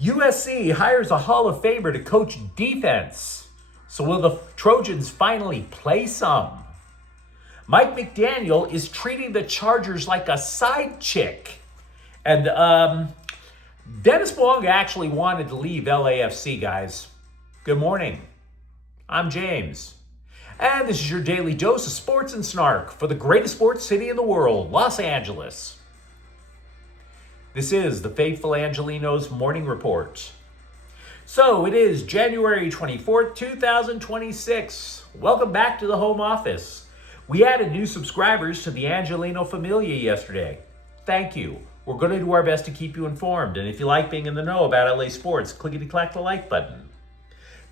USC hires a Hall of Famer to coach defense. So will the Trojans finally play some? Mike McDaniel is treating the Chargers like a side chick. And Denbis Bouanga actually wanted to leave LAFC, guys. Good morning. I'm James. And this is your daily dose of sports and snark for the greatest sports city in the world, Los Angeles. This is the Faithful Angelenos Morning Report. So it is January 24th, 2026. Welcome back to the home office. We added new subscribers to the Angeleno Familia yesterday. Thank you. We're going to do our best to keep you informed. And if you like being in the know about LA sports, clickety-clack the like button.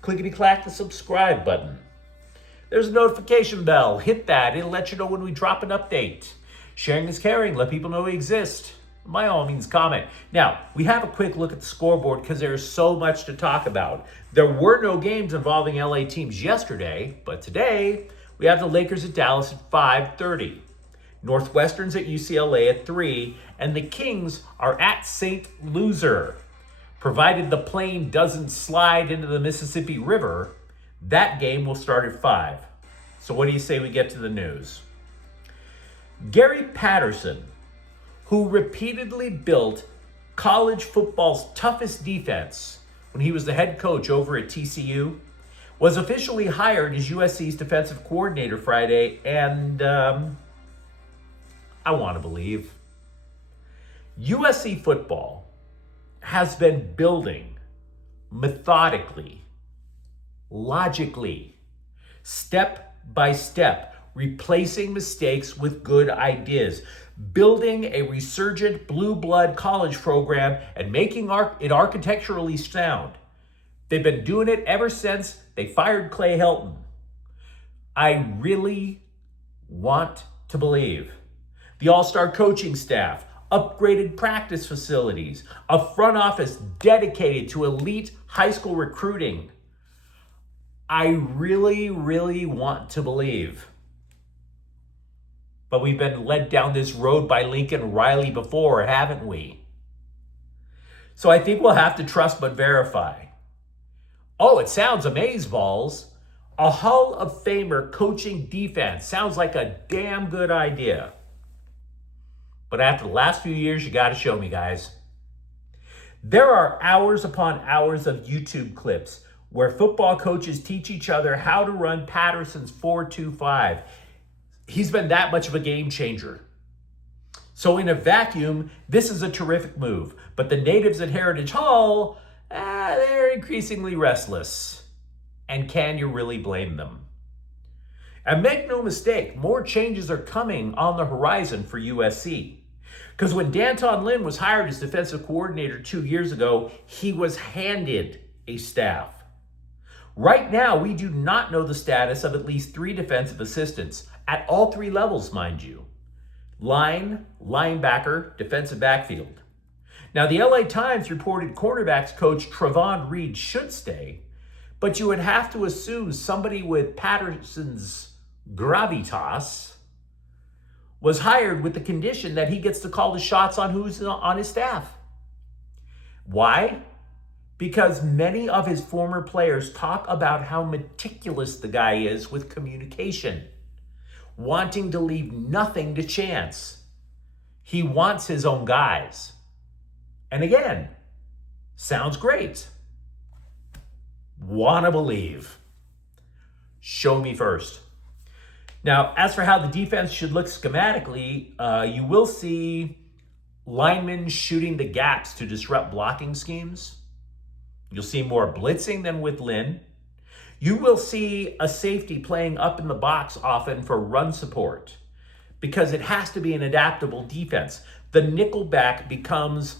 Clickety-clack the subscribe button. There's a notification bell. Hit that. It'll let you know when we drop an update. Sharing is caring. Let people know we exist. By all means, comment. Now, we have a quick look at the scoreboard because there's so much to talk about. There were no games involving LA teams yesterday, but today we have the Lakers at Dallas at 5:30. Northwestern's at UCLA at 3, and the Kings are at St. Loser. Provided the plane doesn't slide into the Mississippi River, that game will start at 5. So what do you say we get to the news? Gary Patterson, who repeatedly built college football's toughest defense when he was the head coach over at TCU, was officially hired as USC's defensive coordinator Friday, and I want to believe USC football has been building methodically, logically, step by step, replacing mistakes with good ideas, building a resurgent blue blood college program and making it architecturally sound. They've been doing it ever since they fired Clay Helton. I really want to believe the all-star coaching staff, upgraded practice facilities, a front office dedicated to elite high school recruiting. I really, really want to believe. But we've been led down this road by Lincoln Riley before, haven't we? So I think we'll have to trust but verify. Oh, it sounds amazeballs. A Hall of Famer coaching defense sounds like a damn good idea. But after the last few years, you got to show me, guys. There are hours upon hours of YouTube clips where football coaches teach each other how to run Patterson's 4-2-5. He's been that much of a game changer. So in a vacuum, this is a terrific move. But the natives at Heritage Hall, they're increasingly restless. And can you really blame them? And make no mistake, more changes are coming on the horizon for USC. Because when D'Anton Lynn was hired as defensive coordinator 2 years ago, he was handed a staff. Right now, we do not know the status of at least 3 defensive assistants, at all 3 levels, mind you. Line, linebacker, defensive backfield. Now, the LA Times reported cornerbacks coach Trevon Reed should stay, but you would have to assume somebody with Patterson's gravitas was hired with the condition that he gets to call the shots on who's on his staff. Why? Because many of his former players talk about how meticulous the guy is with communication, wanting to leave nothing to chance. He wants his own guys. And again, sounds great. Wanna believe. Show me first. Now, as for how the defense should look schematically, you will see linemen shooting the gaps to disrupt blocking schemes. You'll see more blitzing than with Lynn. You will see a safety playing up in the box often for run support because it has to be an adaptable defense. The nickelback becomes,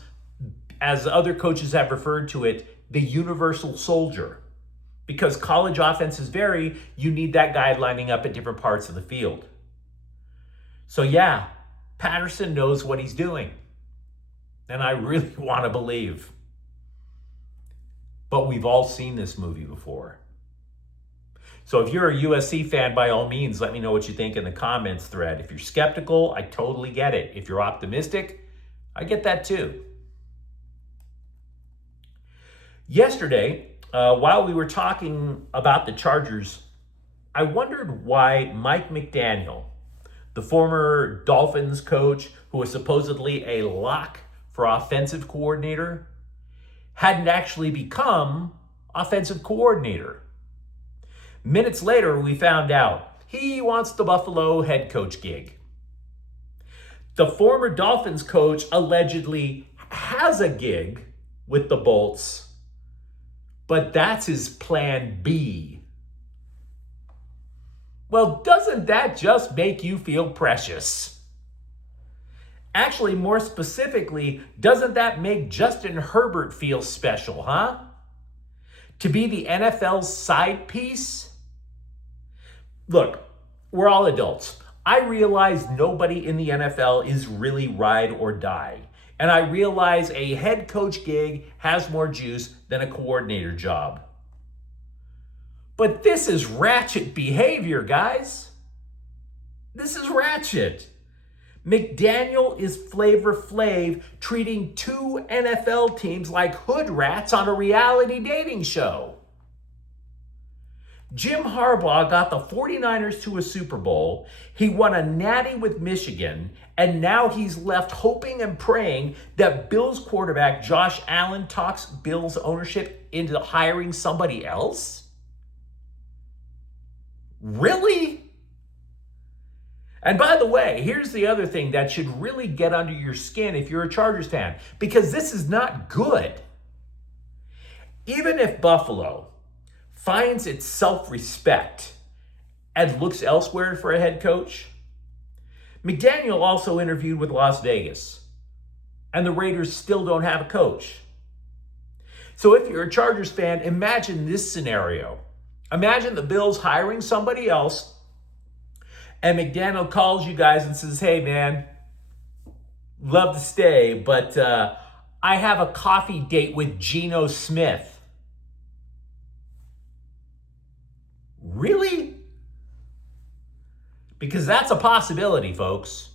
as other coaches have referred to it, the universal soldier. Because college offenses vary, you need that guy lining up at different parts of the field. So yeah, Patterson knows what he's doing. And I really want to believe. But we've all seen this movie before. So if you're a USC fan, by all means, let me know what you think in the comments thread. If you're skeptical, I totally get it. If you're optimistic, I get that too. Yesterday, while we were talking about the Chargers, I wondered why Mike McDaniel, the former Dolphins coach who was supposedly a lock for offensive coordinator, hadn't actually become offensive coordinator. Minutes later, we found out he wants the Buffalo head coach gig. The former Dolphins coach allegedly has a gig with the Bolts, but that's his plan B. Well, doesn't that just make you feel precious? Actually, more specifically, doesn't that make Justin Herbert feel special, huh? To be the NFL's side piece? Look, we're all adults. I realize nobody in the NFL is really ride or die. And I realize a head coach gig has more juice than a coordinator job. But this is ratchet behavior, guys. This is ratchet. McDaniel is Flavor Flav treating two NFL teams like hood rats on a reality dating show. Jim Harbaugh got the 49ers to a Super Bowl. He won a natty with Michigan, and now he's left hoping and praying that Bills quarterback Josh Allen talks Bills ownership into hiring somebody else? Really? And by the way, here's the other thing that should really get under your skin if you're a Chargers fan, because this is not good. Even if Buffalo finds its self-respect and looks elsewhere for a head coach, McDaniel also interviewed with Las Vegas, and the Raiders still don't have a coach. So if you're a Chargers fan, imagine this scenario. Imagine the Bills hiring somebody else, and McDaniel calls you guys and says, hey, man, love to stay, but I have a coffee date with Geno Smith. Really? Because that's a possibility, folks.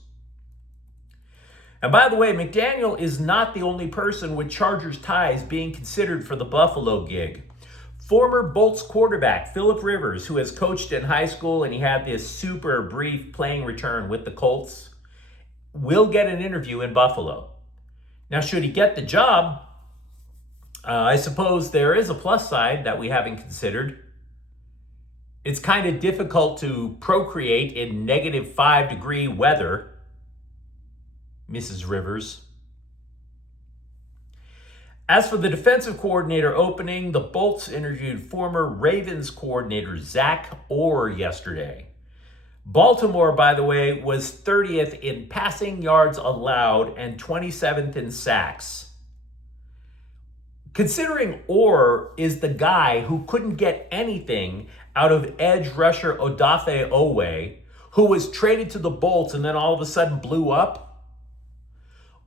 And by the way, McDaniel is not the only person with Chargers ties being considered for the Buffalo gig. Former Bolts quarterback Phillip Rivers, who has coached in high school and he had this super brief playing return with the Colts, will get an interview in Buffalo. Now, should he get the job, I suppose there is a plus side that we haven't considered. It's kind of difficult to procreate in -5-degree weather, Mrs. Rivers. As for the defensive coordinator opening, the Bolts interviewed former Ravens coordinator Zach Orr yesterday. Baltimore, by the way, was 30th in passing yards allowed and 27th in sacks. Considering Orr is the guy who couldn't get anything out of edge rusher Odafe Owe, who was traded to the Bolts and then all of a sudden blew up,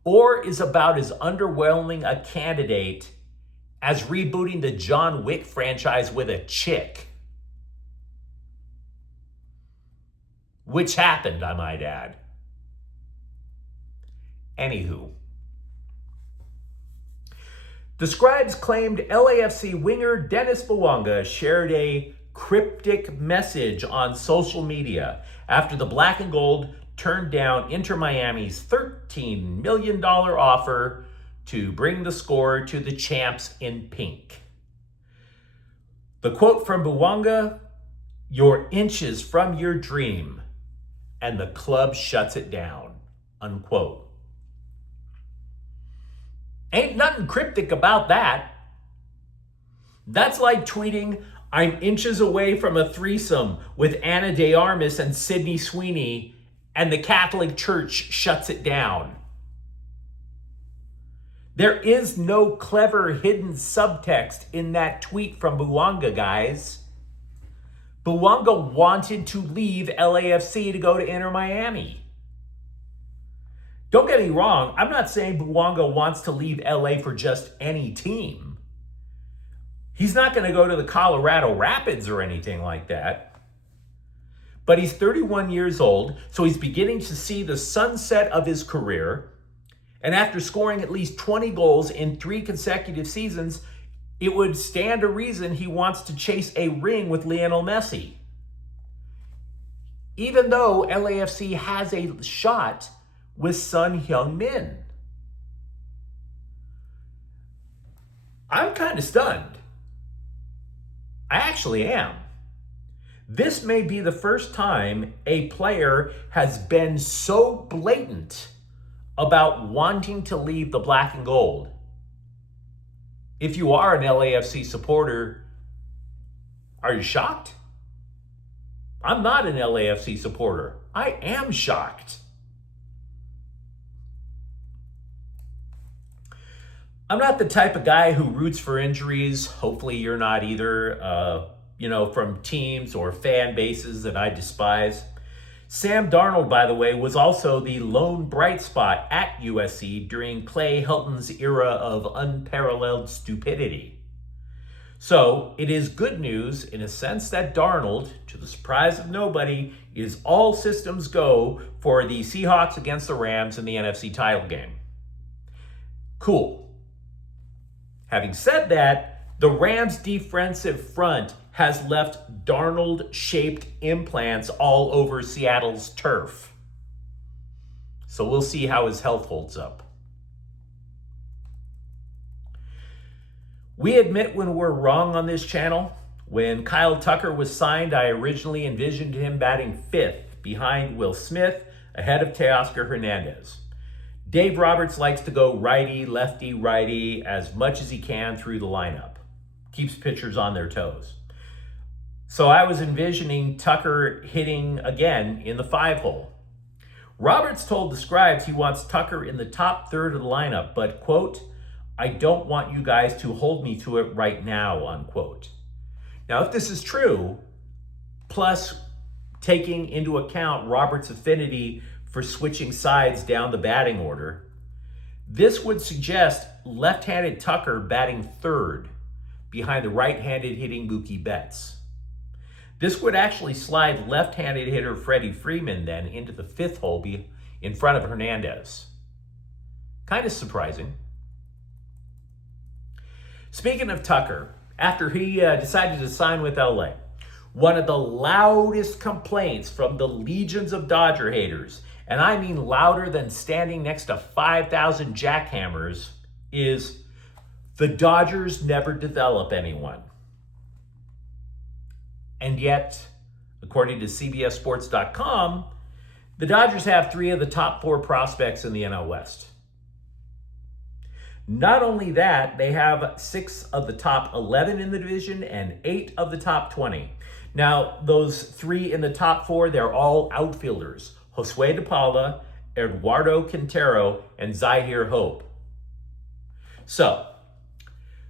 Orr is about as underwhelming a candidate as rebooting the John Wick franchise with a chick. Which happened, I might add. Anywho. The Scribes claimed LAFC winger Denbis Bouanga shared a cryptic message on social media after the Black and Gold turned down Inter Miami's $13 million offer to bring the scorer to the champs in pink. The quote from Bouanga, "You're inches from your dream, and the club shuts it down," unquote. Ain't nothing cryptic about that. That's like tweeting, "I'm inches away from a threesome with Anna de Armas and Sydney Sweeney, and the Catholic Church shuts it down." There is no clever hidden subtext in that tweet from Bouanga, guys. Bouanga wanted to leave LAFC to go to Inter Miami. Don't get me wrong, I'm not saying Bouanga wants to leave LA for just any team. He's not going to go to the Colorado Rapids or anything like that. But he's 31 years old, so he's beginning to see the sunset of his career. And after scoring at least 20 goals in 3 consecutive seasons, it would stand to reason he wants to chase a ring with Lionel Messi. Even though LAFC has a shot with Son Heung-min. I'm kind of stunned. I actually am. This may be the first time a player has been so blatant about wanting to leave the black and gold. If you are an LAFC supporter, are you shocked? I'm not an LAFC supporter. I am shocked. I'm not the type of guy who roots for injuries. Hopefully you're not either, from teams or fan bases that I despise. Sam Darnold, by the way, was also the lone bright spot at USC during Clay Helton's era of unparalleled stupidity. So it is good news in a sense that Darnold, to the surprise of nobody, is all systems go for the Seahawks against the Rams in the NFC title game. Cool. Having said that, the Rams' defensive front has left Darnold-shaped implants all over Seattle's turf. So we'll see how his health holds up. We admit when we're wrong on this channel. When Kyle Tucker was signed, I originally envisioned him batting fifth behind Will Smith, ahead of Teoscar Hernandez. Dave Roberts likes to go righty, lefty, righty as much as he can through the lineup. Keeps pitchers on their toes. So I was envisioning Tucker hitting again in the 5-hole. Roberts told the scribes he wants Tucker in the top third of the lineup, but, quote, I don't want you guys to hold me to it right now, unquote. Now, if this is true, plus taking into account Roberts' affinity for switching sides down the batting order, this would suggest left-handed Tucker batting third behind the right-handed hitting Mookie Betts. This would actually slide left-handed hitter Freddie Freeman then into the 5th hole in front of Hernandez. Kind of surprising. Speaking of Tucker, after he decided to sign with LA, one of the loudest complaints from the legions of Dodger haters, and I mean louder than standing next to 5,000 jackhammers, is the Dodgers never develop anyone. And yet, according to CBSSports.com, the Dodgers have 3 of the top 4 prospects in the NL West. Not only that, they have 6 of the top 11 in the division and 8 of the top 20. Now, those 3 in the top 4, they're all outfielders. Josue De Paula, Eduardo Quintero, and Zahir Hope. So,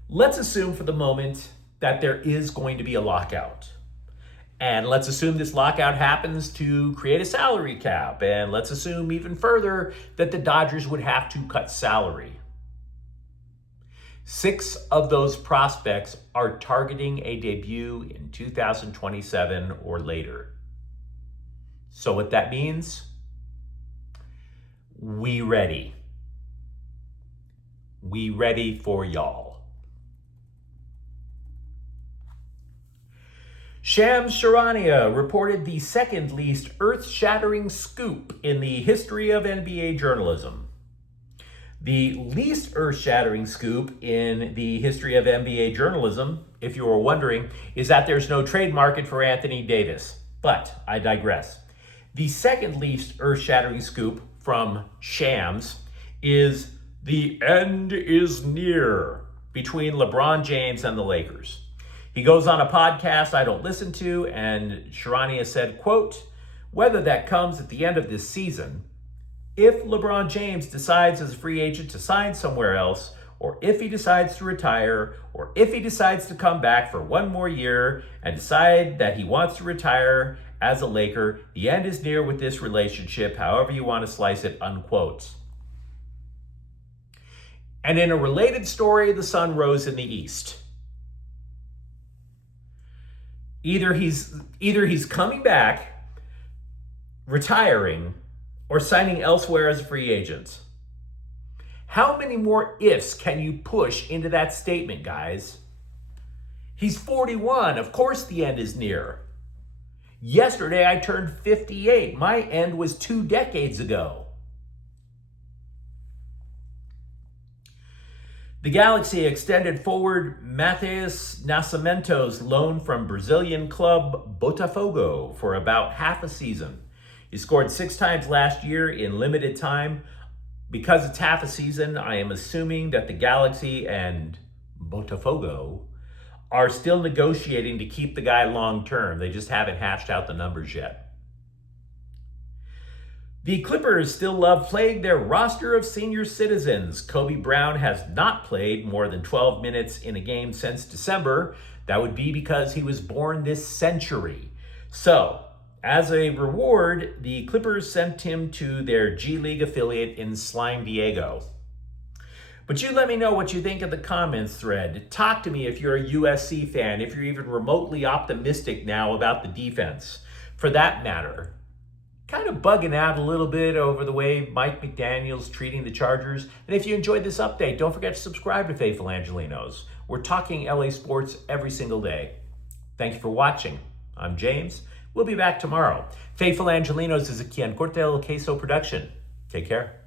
let's assume for the moment that there is going to be a lockout. And let's assume this lockout happens to create a salary cap. And let's assume even further that the Dodgers would have to cut salary. 6 of those prospects are targeting a debut in 2027 or later. So what that means, we ready. We ready for y'all. Shams Charania reported the second least earth-shattering scoop in the history of NBA journalism. The least earth-shattering scoop in the history of NBA journalism, if you were wondering, is that there's no trade market for Anthony Davis. But I digress. The second least earth-shattering scoop from Shams is the end is near between LeBron James and the Lakers. He goes on a podcast I don't listen to, and Charania said, quote, whether that comes at the end of this season, if LeBron James decides as a free agent to sign somewhere else, or if he decides to retire, or if he decides to come back for one more year and decide that he wants to retire as a Laker, the end is near with this relationship, however you want to slice it, unquote. And in a related story, the sun rose in the east. Either he's coming back, retiring, or signing elsewhere as a free agent. How many more ifs can you push into that statement, guys? He's 41. Of course the end is near. Yesterday I turned 58. My end was 2 decades ago. The Galaxy extended forward Matheus Nascimento's loan from Brazilian club Botafogo for about half a season. He scored 6 times last year in limited time. Because it's half a season, I am assuming that the Galaxy and Botafogo are still negotiating to keep the guy long term. They just haven't hashed out the numbers yet. The Clippers still love playing their roster of senior citizens. Kobe Brown has not played more than 12 minutes in a game since December. That would be because he was born this century. So, as a reward, the Clippers sent him to their G League affiliate in Slime Diego. But you let me know what you think in the comments thread. Talk to me if you're a USC fan, if you're even remotely optimistic now about the defense. For that matter, kind of bugging out a little bit over the way Mike McDaniel's treating the Chargers. And if you enjoyed this update, don't forget to subscribe to Faithful Angelenos. We're talking LA sports every single day. Thank you for watching. I'm James. We'll be back tomorrow. Faithful Angelenos is a Quien Corte el Queso production. Take care.